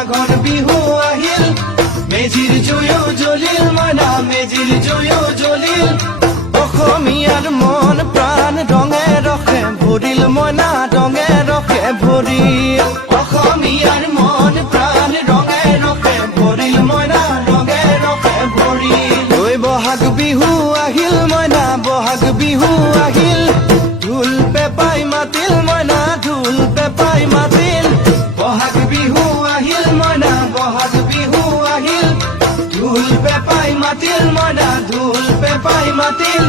মাঘৰ বিহু আহিল মেজিৰ জুয়ো জ্বলিল মইনা মেজিৰ জুয়ো জ্বলিল অসমীয়াৰ মন প্ৰাণ ৰঙে ৰসে ভৰিল মইনা ৰঙে ৰসে ভৰিল অসমীয়াৰ মন প্ৰাণ ৰঙে ৰসে ভৰিল মইনা ৰঙে ৰসে ভৰিল ঐ বহাগ বিহু আহিল মইনা বহাগ বিহু আহিল ঢোল পেপাই মাতিল মইনা ঢোল পেপাই মাতিল বহাগ বিহু আহিল মইনা বহাগ বিহু আহিল ঢোল পেপাই মাতিল মইনা ঢোল পেপাই মাতিল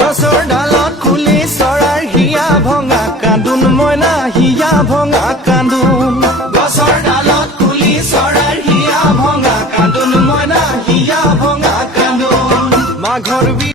গছৰ ডালত খুলি চৰাৰ হিয়া ভঙা কান্দোন মইনা হিয়া ভঙা কান্দোন গছৰ ডালত খুলি চৰাৰ হিয়া ভঙা কান্দোন মইনা হিয়া ভঙা কান্দোন মাঘৰ